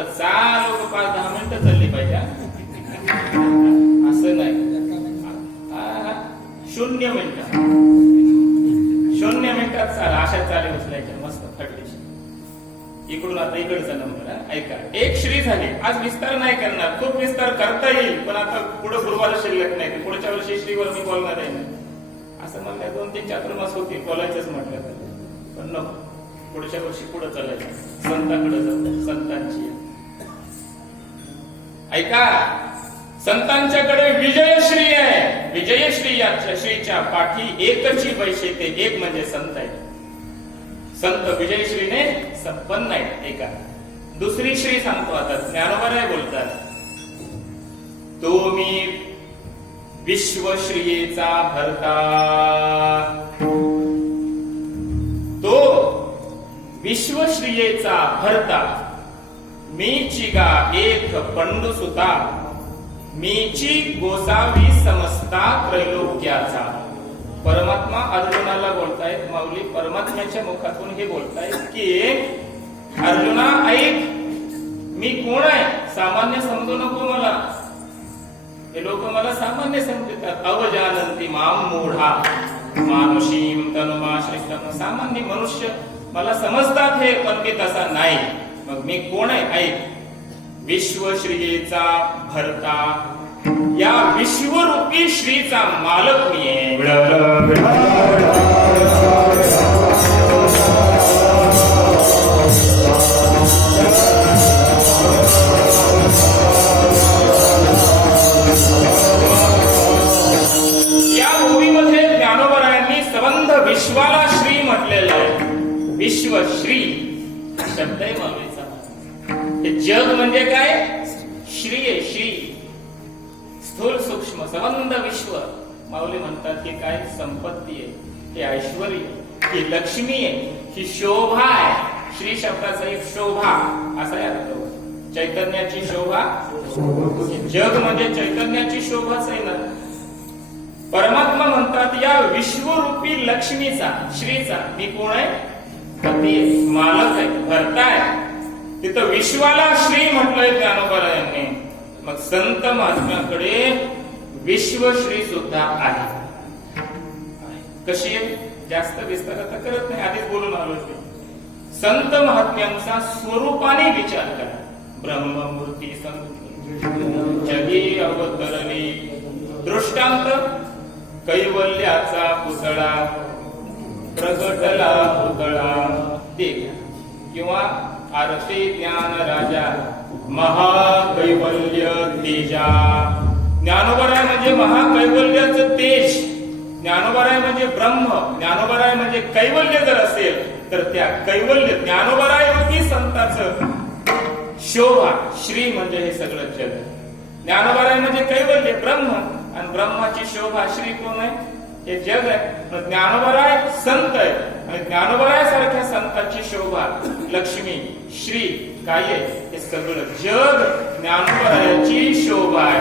फक्त चाल पाच दहा मिनिटं चालली पाहिजे असं नाही. शून्य मिनिट. शून्य मिनिटात चाल अशा चाली उचलायच्या मस्त फटकेश इकडून आता इकडचा नंबर ऐका एक श्री झाली. आज विस्तार नाही करणार. खूप विस्तार करता येईल. पण आता पुढे गुरुवाला शिल्लक नाही. पुढच्या वर्षी श्रीवर मी बोलणार आहे. ना. असं म्हणलं दोन तीन चातुर्मास होती. बोलायचंच म्हटलं. तर. पण नको. पुढच्या वर्षी पुढे चालायचं. संतांकडे जाऊ. संतांची. ऐका संतांच्याकडे विजयश्री आहे. विजयश्री या श्रीच्या पाठी एकची वैशिष्ट्य एक म्हणजे संत आहे. संत विजयश्रीने संपन्न आहे. ऐका. दुसरी श्री सांगतो आता. ज्ञानोबराय बोलतात. तो मी विश्वश्रियेचा भरता. तो विश्वश्रियेचा भरता. मीची गा एक पंडुसुता मीची गोसावी समस्ता त्रैलोक्याचा. परमात्मा अर्जुनाला बोलतायत माऊली परमात्म्याच्या मुखातून हे बोलतायत की अर्जुना ऐक मी कोण आहे? सामान्य समजू नको मला. हे लोक मला सामान्य समजतात. अवजानंती माम मूढा मानुषीम तनुमाश्रितम सामान्य मनुष्य मला समजतात हे पण ते तसा नाही. मग मी कोण आहे? ऐक विश्वश्रियेचा भरता. या विश्वरूपी श्रीचा मालक मी आहे. या मूवीमध्ये विश्वाला श्री म्हटलेलं आहे. विश्वश्री शब्द आहे हे जग म्हणजे काय? श्री आहे श्री. स्थूल सूक्ष्म संबंध विश्व. माऊली म्हणतात की काय? संपत्ती आहे हे ऐश्वर ही लक्ष्मी आहे ही शोभा आहे. श्री शब्दाचा एक शोभा असा अर्थ चैतन्याची शोभा? जग म्हणजे चैतन्याची शोभाच आहे ना. परमात्मा म्हणतात या विश्वरूपी लक्ष्मीचा श्रीचा मी कोण आहे? पती आहे, मालक आहे भरता आहे. तिथं विश्वाला श्री म्हटलंय ज्ञानोबारायांनी. मग संत महात्म्याकडे विश्वश्री सुद्धा आहे. कशी जास्त विस्तार आता करत नाही आधीच बोलून आलो ते संत महात्म्यांचा स्वरूपाने विचार करा. ब्रह्ममूर्ती संत. जगी अवतरणी. दृष्टांत. कैवल्याचा पुतळा. प्रगटला पुतळा. ते घ्या. किंवा आरती ज्ञान राजा महाकैवल्य तेजा. ज्ञानोबराय म्हणजे महाकैवल्याचं तेज. ज्ञानोबराय म्हणजे ब्रह्म. ज्ञानोबराय म्हणजे कैवल्य जर असेल तर त्या कैवल्य ज्ञानोबराय रूपी संताचं. शोभा श्री म्हणजे हे सगळं जग. ज्ञानोबराय म्हणजे कैवल्य ब्रह्म. आणि ब्रह्माची शोभा श्री कोण आहे? हे जग आहे. ज्ञानोबराय संत आहे. आणि ज्ञानोबराय प्रकारची शोभा लक्ष्मी श्री काय आहे हे सगळं जग ज्ञानोदयाची शोभा आहे.